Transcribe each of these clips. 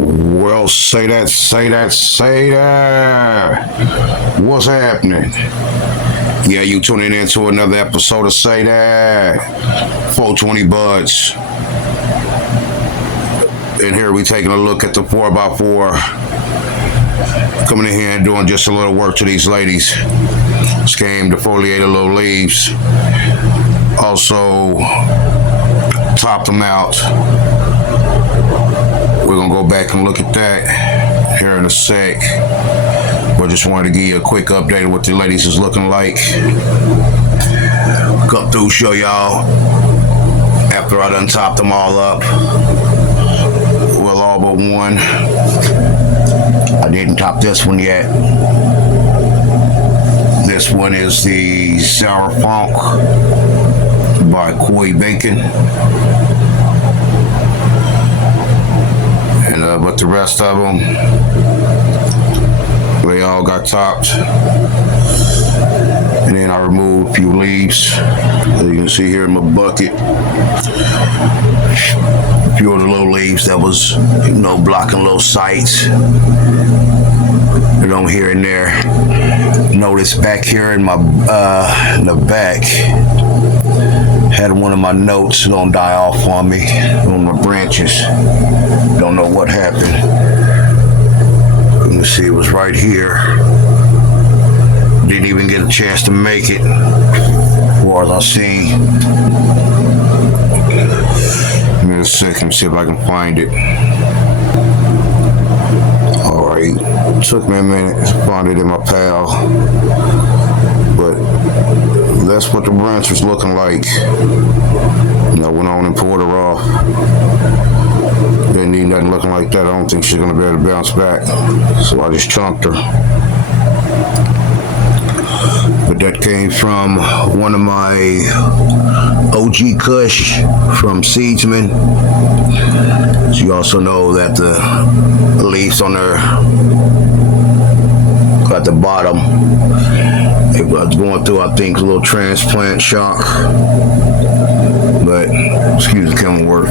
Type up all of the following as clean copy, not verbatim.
Well, say that. What's happening? Yeah, you tuning in to another episode of Say That. 420 Buds. And here we taking a look at the 4x4. Coming in here and doing just a little work to these ladies. Came defoliated little leaves. Also topped them out. We're gonna go back and look at that here in a sec. But just wanted to give you a quick update of what the ladies is looking like. Come through, show y'all after I done topped them all up. Well, all but one. I didn't top this one yet. This one is the Sour Funk by Koi Bacon. And but the rest of them, they all got topped. And then I removed a few leaves. As you can see here in my bucket. A few of the little leaves that was, blocking little sights. And on here and there. Notice back here in my in the back, had one of my notes gonna die off on me on my branches. Don't know what happened. Let me see, it was right here. Didn't even get a chance to make it, as far as I see. Give me a second, see if I can find it. Alright, took me a minute to find it in my pal. But that's what the branch was looking like. I went on and pulled her off. Didn't need nothing looking like that. I don't think she's gonna be able to bounce back. So I just chunked her. But that came from one of my OG Kush from Seedsman. So you also know that the leaves on there at the bottom, it was going through, I think, a little transplant shock. But excuse the camera work.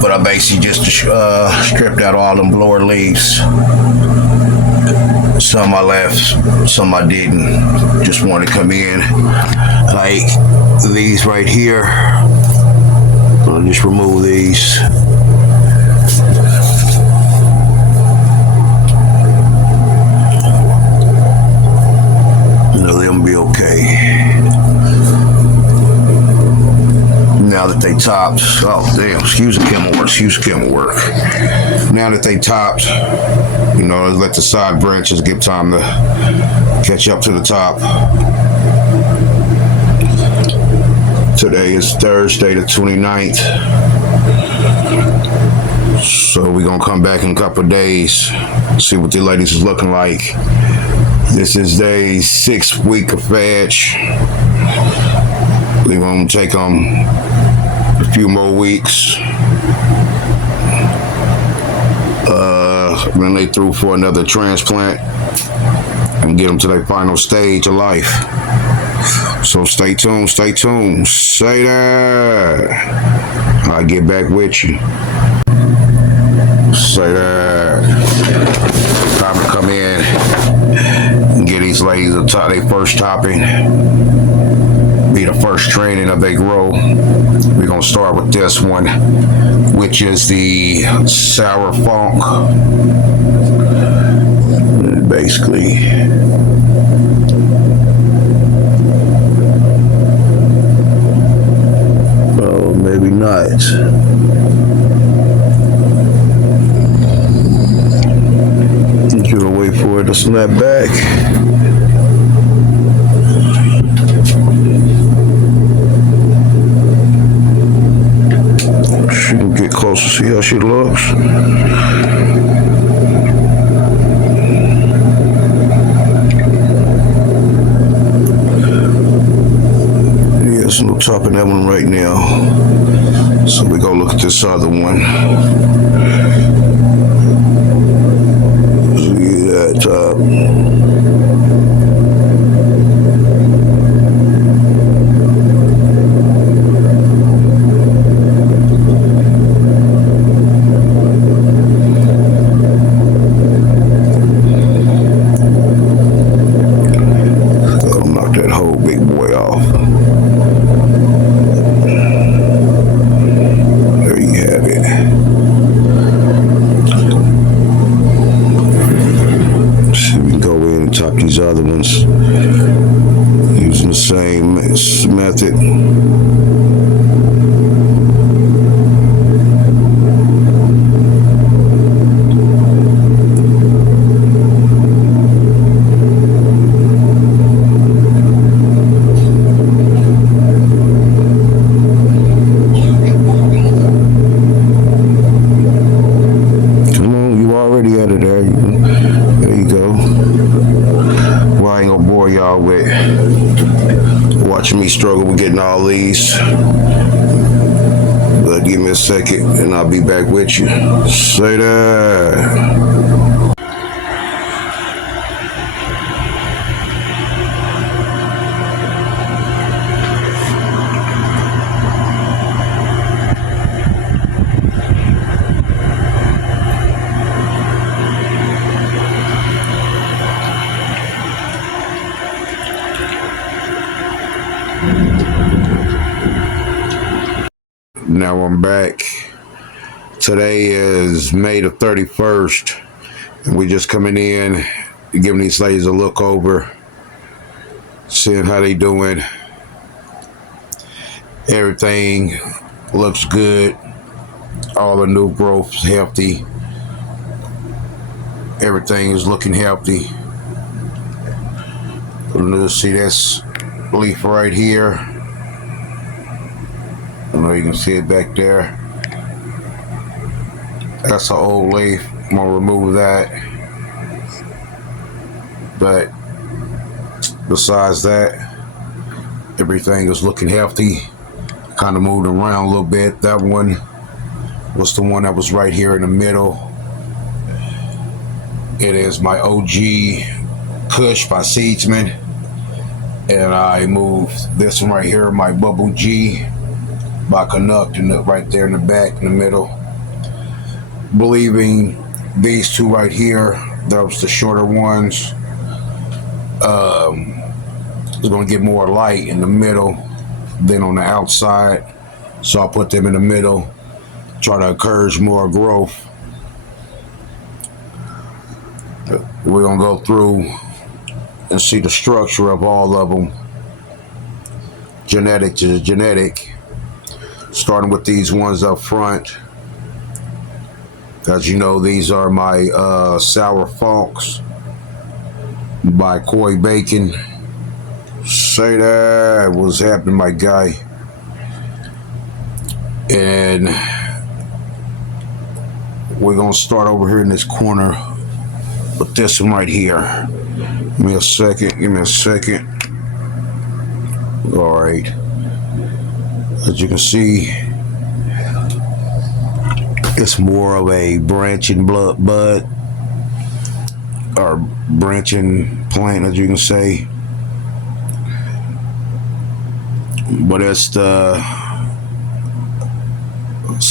But I basically just stripped out all them blower leaves. Some I left, some I didn't. Just wanted to come in. Like these right here. I'll just remove these. They'll be okay. Now that they topped, oh damn, excuse the camera work. Now that they topped, let the side branches get time to catch up to the top. Today is Thursday the 29th. So we're gonna come back in a couple of days, see what the ladies is looking like. This is day 6 week of fetch. We're gonna take them a few more weeks. When they through for another transplant and get them to their final stage of life. So stay tuned. Say that. I'll get back with you. Say that. Time to come in and get these ladies their first topping. Be the first training of their grow. We're gonna start with this one, which is the Sour Funk. Basically, oh, maybe not. You're gonna wait for it to snap back. She can get closer, see how she looks. Yes, no topping that one right now. So we go look at this other one. See that top. other ones using the same method. Watching me struggle with getting all these, but give me a second and I'll be back with you. Say that. Now I'm back. Today is May the 31st, and we just coming in, giving these ladies a look over, seeing how they doing. Everything looks good. All the new growth's healthy. Everything is looking healthy. Let's see this leaf right here. I know you can see it back there. That's an old leaf. I'm gonna remove that. But besides that, everything is looking healthy. Kind of moved around a little bit. That one was the one that was right here in the middle. It is my OG Kush by Seedsman. And I moved this one right here, my Bubble G by Canuck, and right there in the back, in the middle. Believing these two right here, those the shorter ones, is going to get more light in the middle than on the outside. So I'll put them in the middle, try to encourage more growth. We're going to go through and see the structure of all of them. Genetic to genetic. Starting with these ones up front. As you know, these are my Sour Funks by Koi Bacon. Say that. What's happening, my guy? And we're going to start over here in this corner with this one right here. Give me a second. All right. As you can see, it's more of a branching bud or branching plant, as you can say. But it's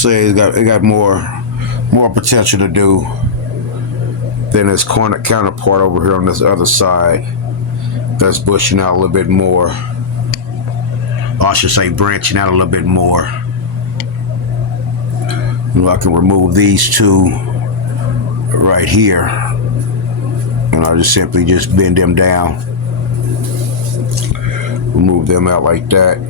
it got more potential to do than its counterpart over here on this other side. That's bushing out a little bit more. I should say branching out a little bit more. I can remove these two right here, and I'll just simply bend them down, remove them out like that.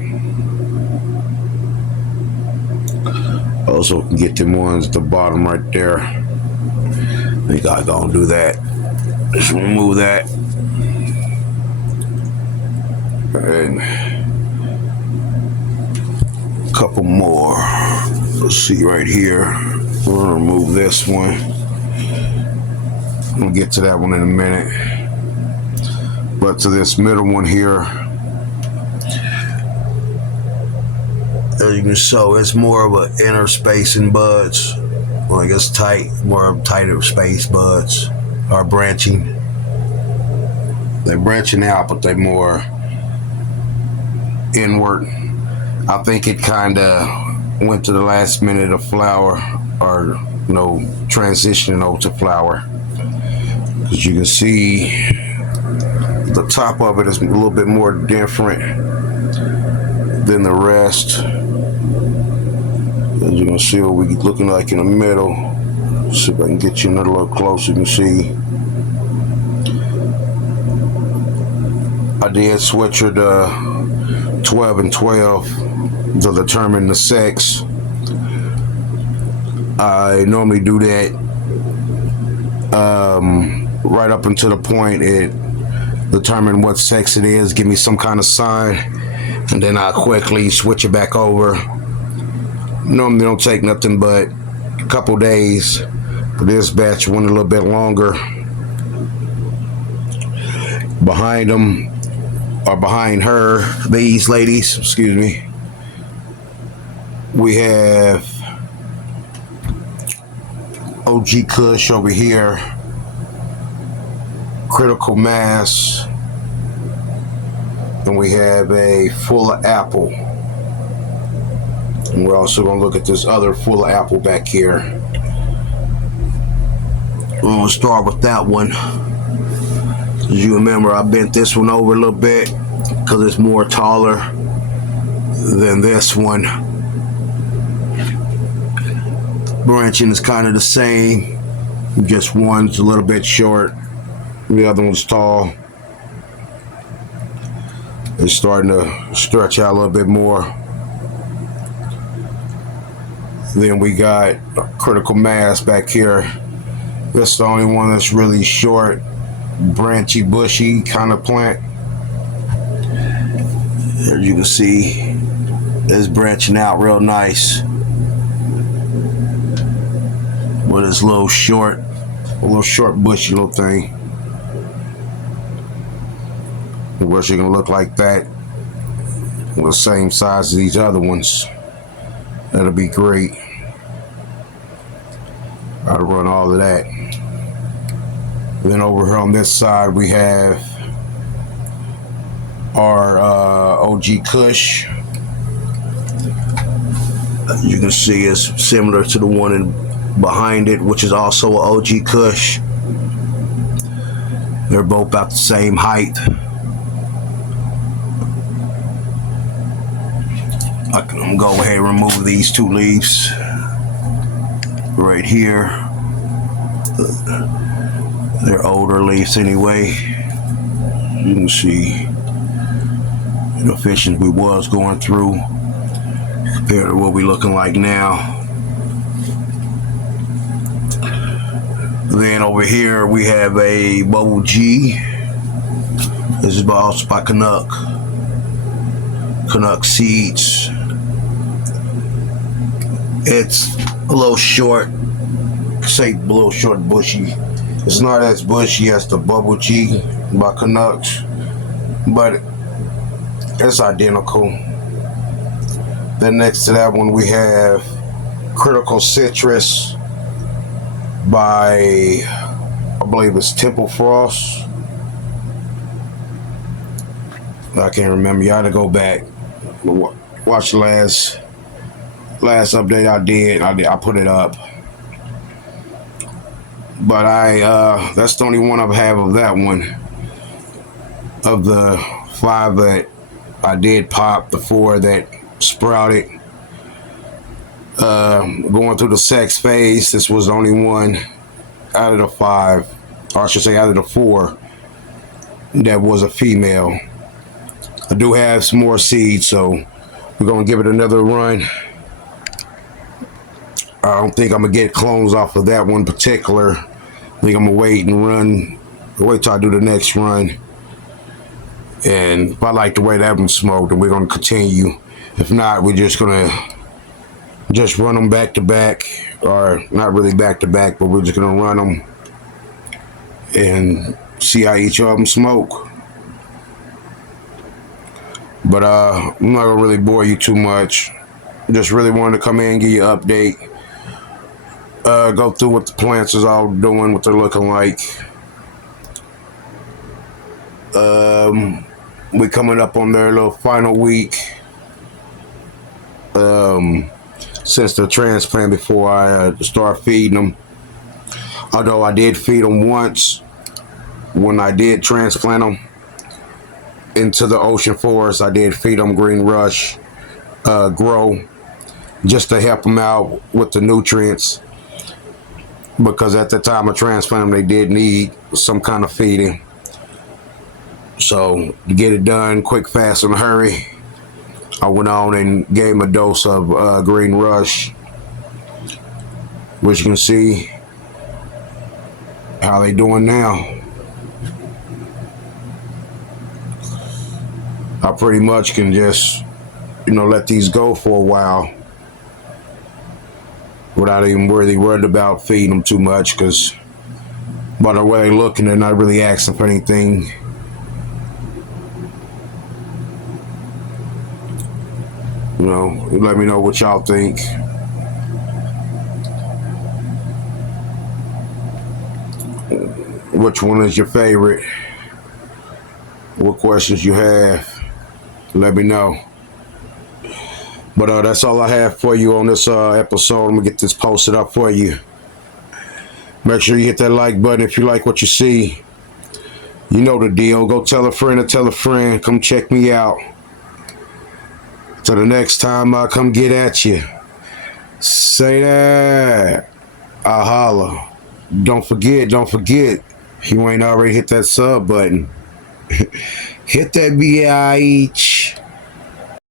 Also can get them ones at the bottom right there. I think I'm gonna do that. Just remove that. And a couple more. Let's see right here. We're gonna remove this one. We'll get to that one in a minute. But to this middle one here, as you can see, it's more of an inner spacing buds. Well, I guess more tighter space buds are branching. They're branching out, but they're more inward. I think it kind of went to the last minute of flower, or transitioning over to flower. As you can see, the top of it is a little bit more different than the rest. As you can see what we're looking like in the middle. See if I can get you another little closer. You can see I did switch her to 12 and 12 to determine the sex. I normally do that right up until the point it determine what sex it is, give me some kind of sign, and then I quickly switch it back over. Normally don't take nothing but a couple days. For this batch went a little bit longer. Behind them, or behind her, these ladies, excuse me, we have OG Kush over here, Critical Mass, and we have a Full of Apple. And we're also going to look at this other Full of Apple back here. We're going to start with that one. As you remember, I bent this one over a little bit because it's more taller than this one. Branching is kind of the same, just one's a little bit short, the other one's tall. It's starting to stretch out a little bit more. Then we got Critical Mass back here. This is the only one that's really short, branchy, bushy kind of plant. As you can see, it's branching out real nice. With this little short bushy little thing. I wish it can look like that with the same size as these other ones. That'll be great. I'll run all of that. Then over here on this side we have our OG Kush. You can see it's similar to the one behind it, which is also an OG Kush. They're both about the same height. I can go ahead and remove these two leaves right here. They're older leaves anyway. You can see the fishes we was going through compared to what we looking like now. Then over here we have a Bubble G. This is also by Canuck Seeds. It's a little short, say a little short bushy. It's not as bushy as the Bubble G by Canucks, but it's identical. Then next to that one we have Critical Citrus by, I believe it's Temple Frost. I can't remember. You ought to go back, watch the last update I did. I put it up, but that's the only one I have of that one. Of the 5 that I did pop, the 4 that sprouted. Going through the sex phase, this was the only one out of the 5, or I should say out of the 4, that was a female. I do have some more seeds, so we're gonna give it another run. I don't think I'm gonna get clones off of that one particular. I think I'm gonna wait till I do the next run. And if I like the way that one smoked, then we're gonna continue. If not, we're just gonna run them back to back, or not really back to back, but we're just gonna run them and see how each of them smoke. But I'm not gonna really bore you too much. Just really wanted to come in and give you an update. Go through what the plants is all doing, what they're looking like. We coming up on their little final week. Since the transplant, before I start feeding them. Although I did feed them once when I did transplant them into the ocean forest. I did feed them Green Rush Grow, just to help them out with the nutrients, because at the time of transplant them, they did need some kind of feeding. So to get it done quick, fast, and hurry, I went on and gave him a dose of Green Rush, which you can see how they doing now. I pretty much can just, let these go for a while without even really worried about feeding them too much, because by the way they're looking, they're not really asking for anything. Let me know what y'all think. Which one is your favorite? What questions you have? Let me know. But that's all I have for you on this episode. I'm gonna get this posted up for you. Make sure you hit that like button if you like what you see. You know the deal. Go tell a friend or tell a friend. Come check me out. Till the next time I come get at you. Say that. I holla. Don't forget. If you ain't already hit that sub button, hit that bitch.